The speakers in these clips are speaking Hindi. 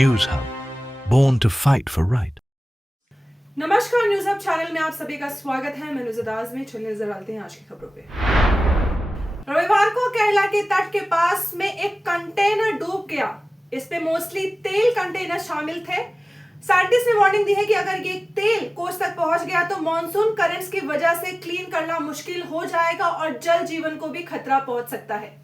News Hub, born to fight for right. नमस्कार, न्यूज हब चैनल में आप सभी का स्वागत है। मैं नुज़त आज़मी। चलिए नजर डालते हैं आज की खबरों पे। रविवार को केरला के तट के पास में एक कंटेनर डूब गया। इस पे मोस्टली तेल कंटेनर शामिल थे। साइंटिस्ट ने वार्निंग दी है कि अगर ये तेल कोस्ट तक पहुंच गया तो मॉनसून करंट्स की वजह से क्लीन करना मुश्किल हो जाएगा और जल जीवन को भी खतरा पहुंच सकता है।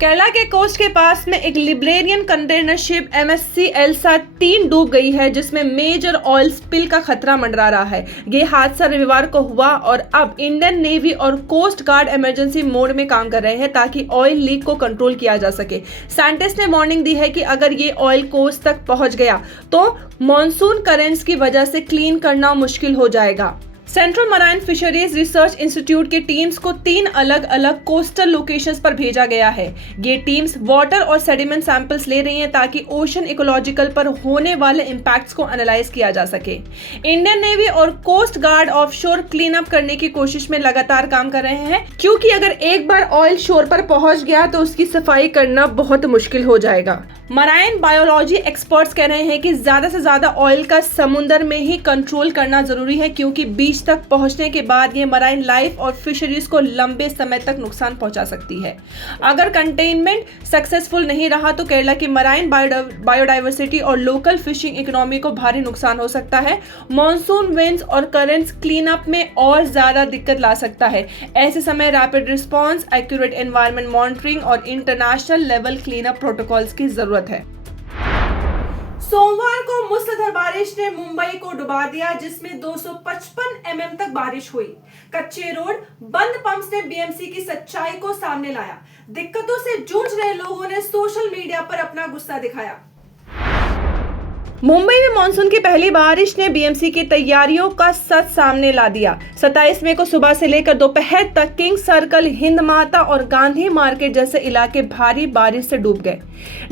केरला के कोस्ट के पास में एक लिबरेरियन कंटेनर शिप MSC एल्सा 3 डूब गई है, जिसमें मेजर ऑयल स्पिल का खतरा मंडरा रहा है। ये हादसा रविवार को हुआ और अब इंडियन नेवी और कोस्ट गार्ड इमरजेंसी मोड में काम कर रहे हैं ताकि ऑयल लीक को कंट्रोल किया जा सके। साइंटिस्ट ने वार्निंग दी है कि अगर ये ऑयल कोस्ट तक पहुंच गया तो मॉनसून करंट्स की वजह से क्लीन करना मुश्किल हो जाएगा। Central marine fisheries research institute की टीम्स को 3 अलग अलग कोस्टल लोकेशंस पर भेजा गया है। ये टीम्स वाटर और सेडिमेंट सैंपल्स ले रही हैं ताकि ओशन इकोलॉजिकल पर होने वाले इंपैक्ट्स को एनालाइज किया जा सके। इंडियन नेवी और Coast Guard offshore clean up करने की कोशिश में लगातार काम कर रहे हैं, क्योंकि अगर एक बार ऑयल शोर पर पहुंच गया तो उसकी सफाई करना बहुत मुश्किल हो जाएगा। मराइन बायोलॉजी एक्सपर्ट्स कह रहे हैं कि ज्यादा से ज्यादा ऑयल का समुद्र में ही कंट्रोल करना जरूरी है, क्योंकि बीच तक पहुंचने के बाद ये मराइन लाइफ और फिशरीज को लंबे समय तक नुकसान पहुंचा सकती है। अगर कंटेनमेंट सक्सेसफुल नहीं रहा तो केरला की मराइन बायोडाइवर्सिटी और लोकल फिशिंग इकोनॉमी को भारी नुकसान हो सकता है। मॉनसून विंड्स और करंट्स क्लीन अप में और ज्यादा दिक्कत ला सकता है। ऐसे समय rapid response, accurate environment monitoring और international level clean up protocols की जरूरत है। सोमवार को मूसलाधार बारिश ने मुंबई को डुबा दिया, जिसमें 255 mm तक बारिश हुई। कच्चे रोड, बंद पंप्स ने बीएमसी की सच्चाई को सामने लाया। दिक्कतों से जूझ रहे लोगों ने सोशल मीडिया पर अपना गुस्सा दिखाया। मुंबई में मानसून की पहली बारिश ने बीएमसी की तैयारियों का सच सामने ला दिया। 27 मई को सुबह से लेकर दोपहर तक किंग सर्कल, हिंद माता और गांधी मार्केट जैसे इलाके भारी बारिश से डूब गए।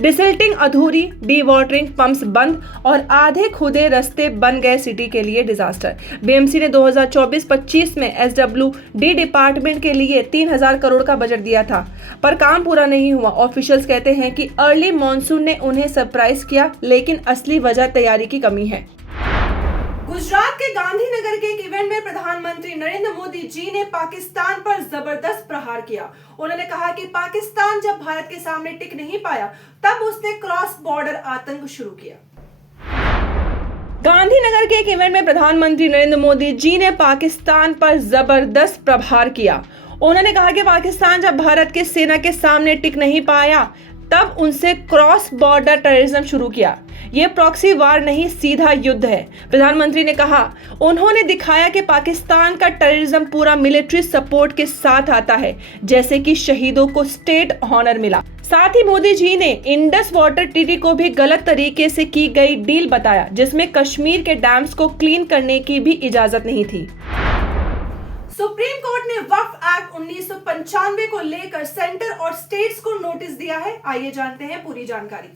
डिसिल्टिंग अधूरी, डी वाटरिंग पंप्स बंद और आधे खुदे रास्ते बन गए। सिटी के लिए डिजास्टर। बीएमसी ने 2024-25 में SWD डिपार्टमेंट के लिए 3000 करोड़ का बजट दिया था, पर काम पूरा नहीं हुआ। ऑफिशियल्स कहते हैं कि अर्ली मानसून ने उन्हें सरप्राइज किया, लेकिन असली वजह तैयारी की कमी है। गुजरात के गांधीनगर के एक इवेंट में प्रधानमंत्री नरेंद्र मोदी जी ने पाकिस्तान पर जबरदस्त प्रहार किया। उन्होंने कहा कि पाकिस्तान जब भारत के सामने टिक नहीं पाया तब उसने क्रॉस बॉर्डर आतंक शुरू किया। गांधीनगर के एक इवेंट में प्रधानमंत्री नरेंद्र मोदी जी ने पाकिस्तान पर जबरदस्त प्रहार किया। उन्होंने कहा कि पाकिस्तान जब भारत की सेना के सामने टिक नहीं पाया तब उनसे क्रॉस बॉर्डर टेररिज्म शुरू किया। यह प्रॉक्सी वार नहीं, सीधा युद्ध है। प्रधानमंत्री ने कहा, उन्होंने दिखाया कि पाकिस्तान का टेररिज्म पूरा मिलिट्री सपोर्ट के साथ आता है, जैसे कि शहीदों को स्टेट ऑनर मिला। साथ ही मोदी जी ने इंडस वाटर ट्रीटी को भी गलत तरीके से की गई डील बताया, जिसमें कश्मीर के डैम्स को क्लीन करने की भी इजाजत नहीं थी। सुप्रीम कोर्ट ने वक्फ एक्ट 1995 को लेकर सेंटर और स्टेट्स को नोटिस दिया है। आइए जानते हैं पूरी जानकारी।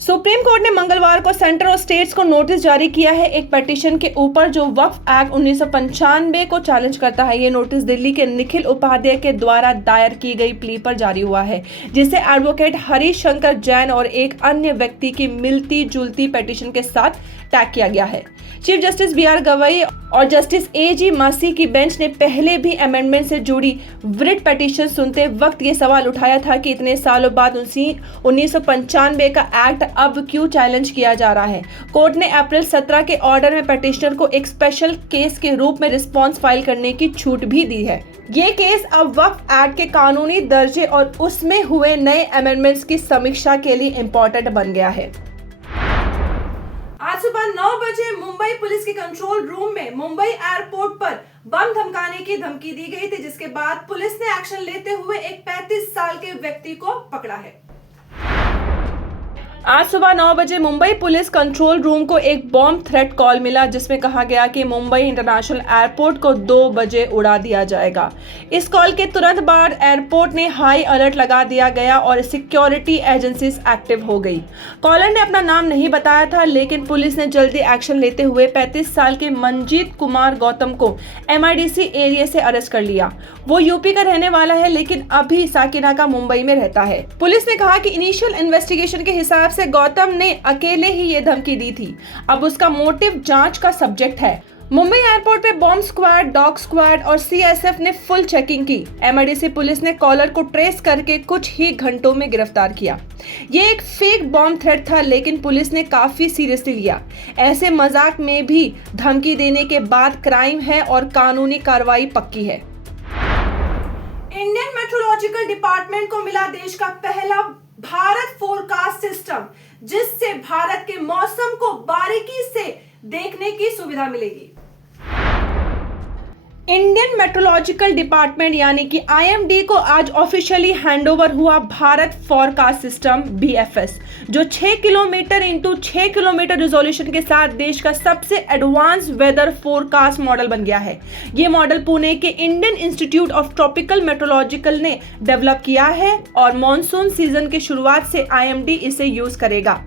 सुप्रीम कोर्ट ने मंगलवार को सेंटर और स्टेट्स को नोटिस जारी किया है, एक पिटीशन के ऊपर जो वक्फ एक्ट 1995 को चैलेंज करता है। ये नोटिस दिल्ली के निखिल उपाध्याय के द्वारा दायर की गई प्ली पर जारी हुआ है, जिसे एडवोकेट हरीश शंकर जैन और एक अन्य व्यक्ति की मिलती जुलती पिटीशन के साथ टैग किया गया है। चीफ जस्टिस BR गवई और जस्टिस AG मासी की बेंच ने पहले भी अमेंडमेंट से जुड़ी वृट पिटीशन सुनते वक्त ये सवाल उठाया था कि इतने सालों बाद 1995 का एक्ट अब क्यों चैलेंज किया जा रहा है। कोर्ट ने अप्रैल 17 के ऑर्डर में पिटिशनर को एक स्पेशल केस के रूप में रिस्पॉन्स फाइल करने की छूट भी दी है। ये केस अब वक्फ एक्ट के कानूनी दर्जे और उसमें हुए नए अमेंडमेंट्स की समीक्षा के लिए इम्पोर्टेंट बन गया है। आज सुबह 9 बजे मुंबई पुलिस के कंट्रोल रूम में मुंबई एयरपोर्ट पर बम धमकाने की धमकी दी गई थी, जिसके बाद पुलिस ने एक्शन लेते हुए एक 35 साल के व्यक्ति को पकड़ा है। आज सुबह 9 बजे मुंबई पुलिस कंट्रोल रूम को एक बॉम्ब थ्रेट कॉल मिला, जिसमें कहा गया कि मुंबई इंटरनेशनल एयरपोर्ट को 2 बजे उड़ा दिया जाएगा। इस कॉल के तुरंत बाद एयरपोर्ट ने हाई अलर्ट लगा दिया गया और सिक्योरिटी एजेंसीज एक्टिव हो गई। कॉलर ने अपना नाम नहीं बताया था, लेकिन पुलिस ने जल्दी एक्शन लेते हुए 35 साल के मनजीत कुमार गौतम को MIDC एरिया से अरेस्ट कर लिया। वो यूपी का रहने वाला है, लेकिन अभी साकिनाका मुंबई में रहता है। पुलिस ने कहा कि इनिशियल इन्वेस्टिगेशन के हिसाब से गौतम ने अकेले ही ये धमकी दी थी। अब उसका मोटिव जांच का सब्जेक्ट है। मुंबई एयरपोर्ट पे बॉम्ब स्क्वाड, डॉग स्क्वाड और CSF ने फुल चेकिंग की। MIDC पुलिस ने कॉलर को ट्रेस करके कुछ ही घंटों में गिरफ्तार किया। ये एक फेक बॉम्ब थ्रेट था, लेकिन पुलिस ने काफी सीरियसली लिया। ऐसे मजाक में भी धमकी देने के बाद क्राइम है और कानूनी कार्रवाई पक्की है। इंडियन मेट्रोलॉजिकल डिपार्टमेंट को मिला देश का पहला भारत फोरकास्ट सिस्टम, जिससे भारत के मौसम को बारीकी से देखने की सुविधा मिलेगी। इंडियन मेट्रोलॉजिकल डिपार्टमेंट यानी कि IMD को आज ऑफिशियली हैंडओवर हुआ भारत फोरकास्ट सिस्टम BFS, जो 6 किलोमीटर इंटू 6 किलोमीटर रिजोल्यूशन के साथ देश का सबसे एडवांस वेदर फोरकास्ट मॉडल बन गया है। ये मॉडल पुणे के Indian Institute of Tropical Meteorological ने डेवलप किया है और मॉनसून सीजन की शुरुआत से IMD इसे यूज करेगा।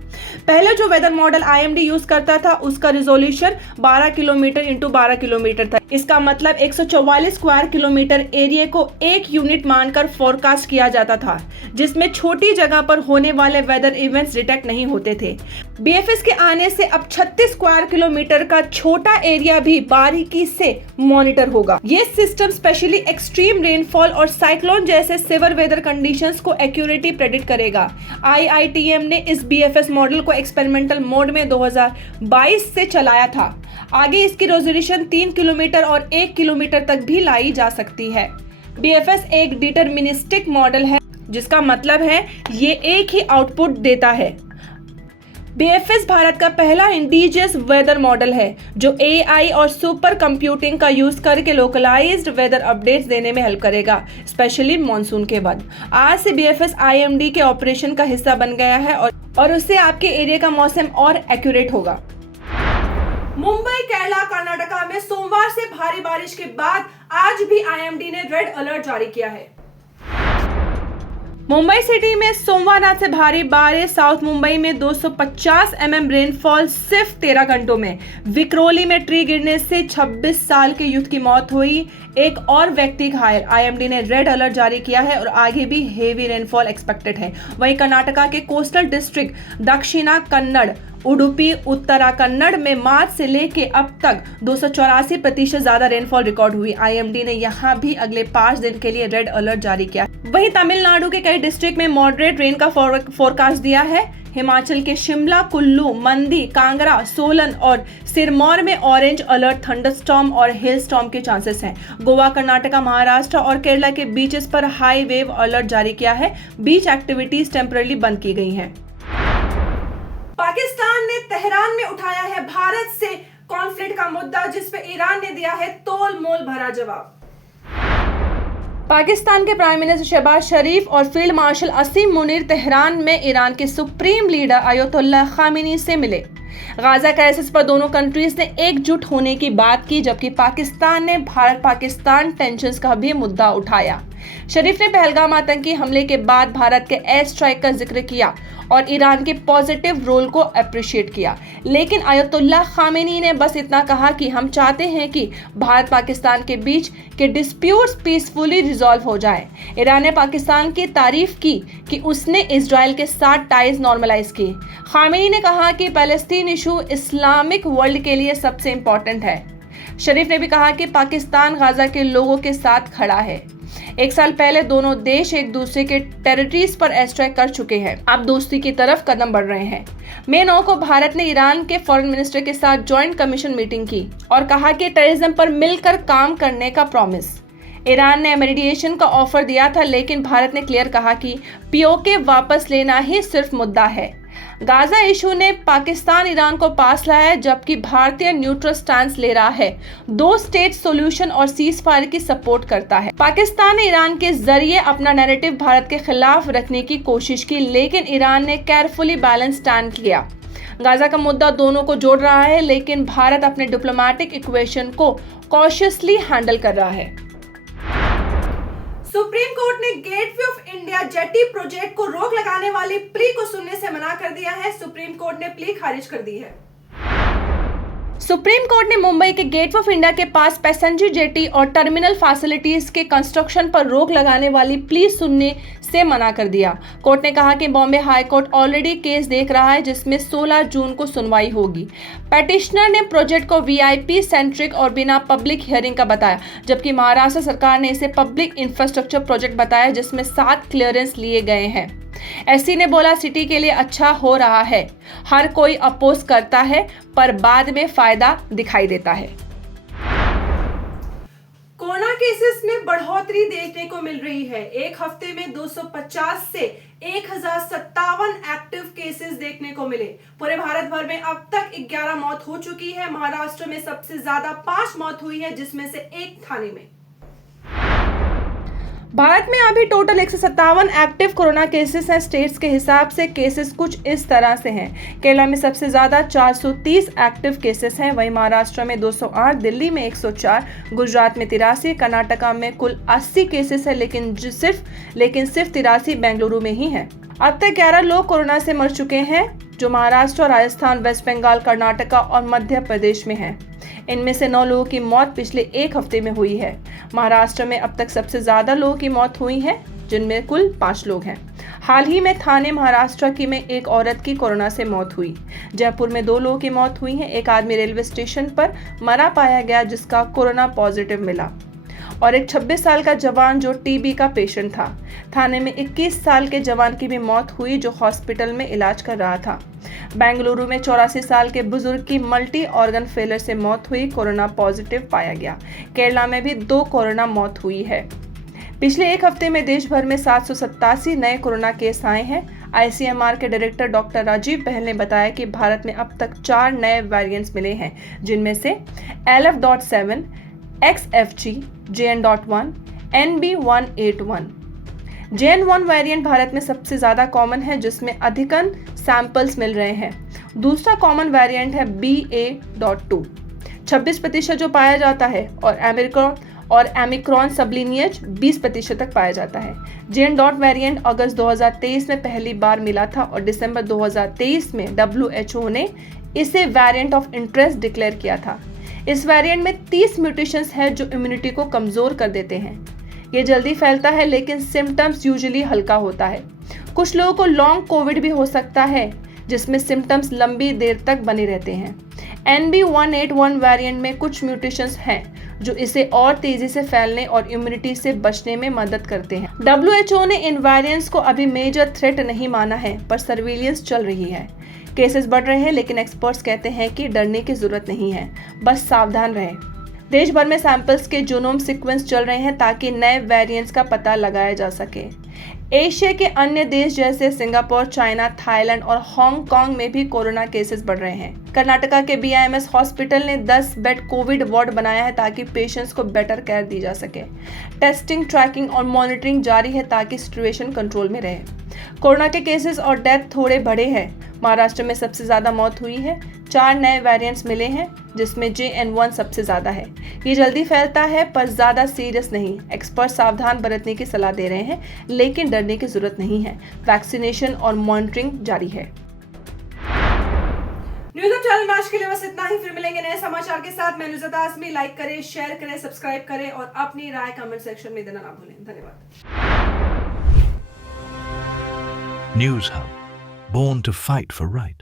पहले जो वेदर मॉडल IMD यूज करता था, उसका रिजोल्यूशन 12 किलोमीटर इंटू 12 किलोमीटर था। इसका मतलब 144 स्क्वायर किलोमीटर एरिया को एक यूनिट मानकर फोरकास्ट किया जाता था, जिसमें छोटी जगह पर होने वाले वेदर इवेंट्स डिटेक्ट नहीं होते थे। BFS के आने से अब 36 स्क्वायर किलोमीटर का छोटा एरिया भी बारीकी से मॉनिटर होगा। ये सिस्टम स्पेशली एक्सट्रीम रेनफॉल और साइक्लोन जैसे सिवियर वेदर कंडीशंस को एक्यूरेटली प्रेडिक्ट करेगा। IITM ने इस BFS मॉडल को एक्सपेरिमेंटल मोड में 2022 से चलाया था। आगे इसकी रेजोल्यूशन 3 किलोमीटर और 1 किलोमीटर तक भी लाई जा सकती है। BFS एक डिटरमिनिस्टिक मॉडल है, जिसका मतलब है ये एक ही आउटपुट देता है। BFS भारत का पहला इंडिजियस वेदर मॉडल है, जो AI और सुपर कंप्यूटिंग का यूज करके लोकलाइज्ड वेदर अपडेट्स देने में हेल्प करेगा, स्पेशली मॉनसून के बाद। आज से BFS IMD के ऑपरेशन का हिस्सा बन गया है और उससे आपके एरिया का मौसम और एक्यूरेट होगा। मुंबई, केरला, कर्नाटका में सोमवार से भारी बारिश के बाद आज भी IMD ने रेड अलर्ट जारी किया है। मुंबई सिटी में सोमवार रात से भारी बारिश, साउथ मुंबई में 250 mm रेनफॉल सिर्फ 13 घंटों में। विक्रोली में ट्री गिरने से 26 साल के युवक की मौत हुई, एक और व्यक्ति घायल। IMD ने रेड अलर्ट जारी किया है और आगे भी हेवी रेनफॉल एक्सपेक्टेड है। वहीं कर्नाटका के कोस्टल डिस्ट्रिक्ट दक्षिणा कन्नड़, उडुपी, उत्तरा कन्नड़ में मार्च से लेके अब तक 284% ज्यादा रेनफॉल रिकॉर्ड हुई। IMD ने यहाँ भी अगले 5 दिन के लिए रेड अलर्ट जारी किया। वहीं तमिलनाडु के कई डिस्ट्रिक्ट में मॉडरेट रेन का फोरकास्ट दिया है। हिमाचल के शिमला, कुल्लू, मंदी, कांगड़ा, सोलन और सिरमौर में ऑरेंज अलर्ट, थंडरस्टॉर्म और हेल स्टॉर्म के चांसेस हैं। गोवा, कर्नाटका, महाराष्ट्र और केरला के बीचेस पर हाई वेव अलर्ट जारी किया है। बीच एक्टिविटीज टेम्पररी बंद की गई हैं। पाकिस्तान ने तेहरान में उठाया है भारत से कॉन्फ्लिक्ट का मुद्दा, जिस पे ईरान ने दिया है तोल मोल भरा जवाब। पाकिस्तान के प्राइम मिनिस्टर शहबाज शरीफ और फील्ड मार्शल असीम मुनीर तेहरान में ईरान के सुप्रीम लीडर अयतुल्ला खामेनी से मिले। गाजा क्राइसिस पर दोनों कंट्रीज ने एकजुट होने की बात की, जबकि पाकिस्तान ने भारत पाकिस्तान टेंशंस का भी मुद्दा उठाया। शरीफ ने पहलगाम आतंकी हमले के बाद भारत के एयर स्ट्राइक का जिक्र किया और ईरान के पॉजिटिव रोल को अप्रिशिएट किया, लेकिन अयतुल्ला खामेनी ने बस इतना कहा कि हम चाहते हैं कि भारत पाकिस्तान के बीच के डिस्प्यूट्स पीसफुली रिजॉल्व हो जाए। ईरान ने पाकिस्तान की तारीफ की कि उसने इजराइल के साथ टाइज नॉर्मलाइज की। खामेनी ने कहा कि पैलेस्टीन इशू इस्लामिक वर्ल्ड के लिए सबसे इम्पोर्टेंट है। शरीफ ने भी कहा कि पाकिस्तान गाजा के लोगों के साथ खड़ा है। 1 साल पहले दोनों देश एक दूसरे के टेरिटरीज पर एयर स्ट्राइक कर चुके हैं, अब दोस्ती की तरफ कदम बढ़ रहे हैं। मई 9 को भारत ने ईरान के फॉरेन मिनिस्टर के साथ जॉइंट कमीशन मीटिंग की और कहा कि टेररिज्म पर मिलकर काम करने का प्रॉमिस। ईरान ने मीडिएशन का ऑफर दिया था, लेकिन भारत ने क्लियर कहा कि POK वापस लेना ही सिर्फ मुद्दा है। गाजा इशू ने पाकिस्तान ईरान को पास लाया है, जबकि भारतीय न्यूट्रल स्टैंस ले रहा है। 2 स्टेट सॉल्यूशन और सीज फायर की सपोर्ट करता है। पाकिस्तान ने ईरान के जरिए अपना नैरेटिव भारत के खिलाफ रखने की कोशिश की, लेकिन ईरान ने केयरफुली बैलेंस स्टैंड लिया। गाजा का मुद्दा दोनों को जोड़ रहा है, लेकिन भारत अपने डिप्लोमेटिक इक्वेशन को कॉशियसली हैंडल कर रहा है। सुप्रीम कोर्ट ने gateway of India jetty project को रोक लगाने वाली प्ली को सुनने से मना कर दिया है। सुप्रीम कोर्ट ने प्ली खारिज कर दी है। सुप्रीम कोर्ट ने मुंबई के गेटवे ऑफ इंडिया के पास पैसेंजर जेटी और टर्मिनल फैसिलिटीज के कंस्ट्रक्शन पर रोक लगाने वाली प्ली सुनने से मना कर दिया। कोर्ट ने कहा कि Bombay high court already case देख रहा है, जिसमें 16 जून को सुनवाई होगी। पेटिशनर ने प्रोजेक्ट को वीआईपी सेंट्रिक और बिना पब्लिक हियरिंग का बताया, जबकि महाराष्ट्र सरकार ने इसे पब्लिक इंफ्रास्ट्रक्चर प्रोजेक्ट बताया, जिसमें 7 क्लियरेंस लिए गए हैं। एससी ने बोला, सिटी के लिए अच्छा हो रहा है, हर कोई अपोज करता है पर बाद में फायदा दिखाई देता है। कोरोना केसेस में बढ़ोतरी देखने को मिल रही है। एक हफ्ते में 250 से 1057 एक्टिव केसेस देखने को मिले। पूरे भारत भर में अब तक 11 मौत हो चुकी है। महाराष्ट्र में सबसे ज्यादा 5 मौत हुई है, जिसमें से 1 थाने में। भारत में अभी टोटल 157 एक्टिव कोरोना केसेस हैं। स्टेट्स के हिसाब से केसेस कुछ इस तरह से हैं। केरला में सबसे ज्यादा 430 एक्टिव केसेस हैं, वहीं महाराष्ट्र में 208, दिल्ली में 104, गुजरात में 83, कर्नाटका में कुल 80 केसेस है, लेकिन सिर्फ 83 बेंगलुरु में ही है। अब तक 11 लोग कोरोना से मर चुके हैं, जो महाराष्ट्र, राजस्थान, वेस्ट बंगाल, कर्नाटका और मध्य प्रदेश में है। इनमें से 9 लोगों की मौत पिछले 1 हफ्ते में हुई है। महाराष्ट्र में अब तक सबसे ज्यादा लोगों की मौत हुई है, जिनमें कुल 5 लोग हैं। हाल ही में थाने महाराष्ट्र की में एक औरत की कोरोना से मौत हुई। जयपुर में 2 लोगों की मौत हुई है। एक आदमी रेलवे स्टेशन पर मरा पाया गया, जिसका कोरोना पॉजिटिव मिला, और एक 26 साल का जवान जो टीबी का पेशेंट था। थाने में 21 साल के जवान की भी मौत हुई, जो हॉस्पिटल में इलाज कर रहा था। बेंगलुरु में 84 साल के बुजुर्ग की मल्टी ऑर्गन फेलियर से मौत हुई, कोरोना पॉजिटिव पाया गया। केरला में भी 2 कोरोना मौत हुई है। पिछले 1 हफ्ते में देश भर में 787 नए कोरोना केस आए हैं। आईसीएमआर के डायरेक्टर डॉक्टर राजीव बहल ने बताया कि भारत में अब तक 4 नए वेरिएंट्स मिले हैं, जिनमें से LF.7, XFG, JN.1, NB181। JN.1 variant Bharat में सबसे ज्यादा कॉमन है, जिसमें अधिकतम सैंपल्स मिल रहे हैं। दूसरा कॉमन वेरिएंट है BA.2, 26% जो पाया जाता है, और एमिक्रॉन सबलिनियज 20% तक पाया जाता है। JN. वेरिएंट अगस्त 2023 में पहली बार मिला था, और दिसंबर 2023 में WHO ने इसे वेरिएंट ऑफ इंटरेस्ट डिक्लेयर किया था। इस वेरिएंट में 30 म्यूटेशंस हैं, जो इम्यूनिटी को कमजोर कर देते हैं। ये जल्दी फैलता है, लेकिन सिम्टम्स यूजुअली हल्का होता है। कुछ लोगों को लॉन्ग कोविड भी हो सकता है, जिसमें सिम्टम्स लंबी देर तक बने रहते हैं। NB181 वेरिएंट में कुछ म्यूटेशंस हैं, जो इसे और तेजी से फैलने और इम्यूनिटी से बचने में मदद करते हैं। WHO ने इन वेरिएंट्स को अभी मेजर थ्रेट नहीं माना है, पर सर्विलेंस चल रही है। केसेस बढ़ रहे हैं, लेकिन एक्सपर्ट्स कहते हैं कि डरने की जरूरत नहीं है, बस सावधान रहें। देश भर में सैंपल्स के जीनोम सीक्वेंस चल रहे हैं, ताकि नए वेरिएंट्स का पता लगाया जा सके। एशिया के अन्य देश जैसे सिंगापुर, चाइना, थाईलैंड और हांगकांग में भी कोरोना केसेस बढ़ रहे हैं। कर्नाटका के BIMS हॉस्पिटल ने 10 बेड कोविड वार्ड बनाया है, ताकि पेशेंट्स को बेटर केयर दी जा सके। टेस्टिंग, ट्रैकिंग और मॉनिटरिंग जारी है, ताकि सिचुएशन कंट्रोल में रहे। कोरोना के केसेस और डेथ थोड़े बढ़े हैं। महाराष्ट्र में सबसे ज्यादा मौत हुई है। 4 नए वेरिएंट्स मिले हैं, जिसमें JN.1 सबसे ज्यादा है। ये जल्दी फैलता है, पर ज्यादा सीरियस नहीं। एक्सपर्ट सावधान बरतने की सलाह दे रहे हैं, लेकिन डरने की जरूरत नहीं है। वैक्सीनेशन और मॉनिटरिंग जारी है। न्यूज़ अब चैनल में आज के लिए बस इतना ही। फिर मिलेंगे नए समाचार के साथ। मैं नुज़त आज़मी। लाइक करें, शेयर करें, सब्सक्राइब करें और अपनी राय कमेंट सेक्शन में देना ना भूलें। धन्यवाद। News Hub, born to fight for right.